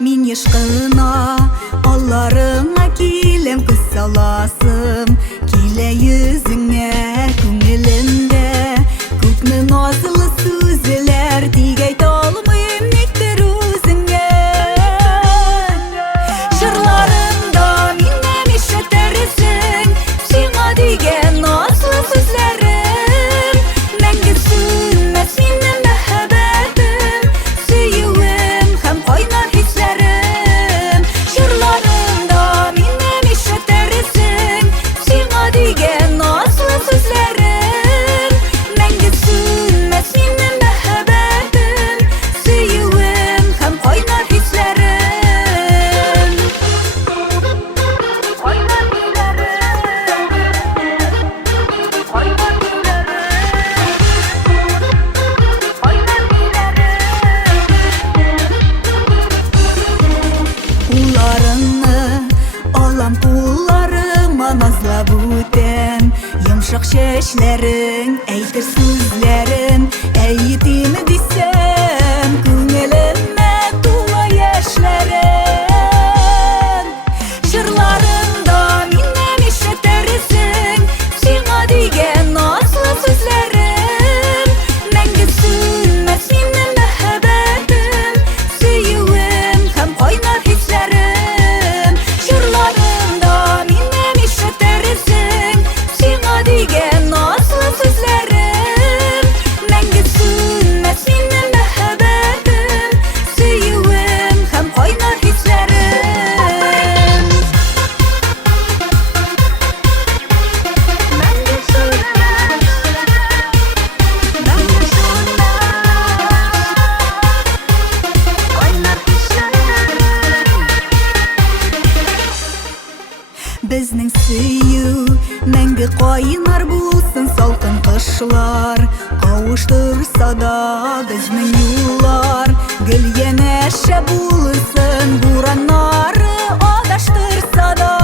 Min yışkına allarına kilem kız salasım. Kile yüzüne küngelinde Kuknu nazlı sözler Tigayt olmayım niktir özüne. Şırlarımda minnem işetersin Şima digen nazlı sözlerim. Menge sönmez minnem mehabetim Süyüğüm hem kaynar hislerim. Şırlarımda minnem işetersin Şima digen nazlı sözlerim. Menge sönmez minnem mehabetim Süyüğüm hem kaynar hislerim. Kaynar Kullarını alam kullarıma nazlap ötem. Yumşak şeşlerin, eytir sözlerin Eğitim desem küngelime tula yaşlarım. Şırlarımda minnem işetersin Şima digen nazlı sözlerim. Menge sönmez minnem mehabetim Süyüğüm hem kaynar hislerim. Şırlarımda minnem işetersin Şima digen nazlı sözlerim. Menge sönmez minnem mehabetim Süyüğüm hem kaynar hislerim. Bizning süyü menge kaynar bulsun salkın kışlar. Kavuştursa da bizning yollar Gül yeneşe bulsun buranları adaştırsa da.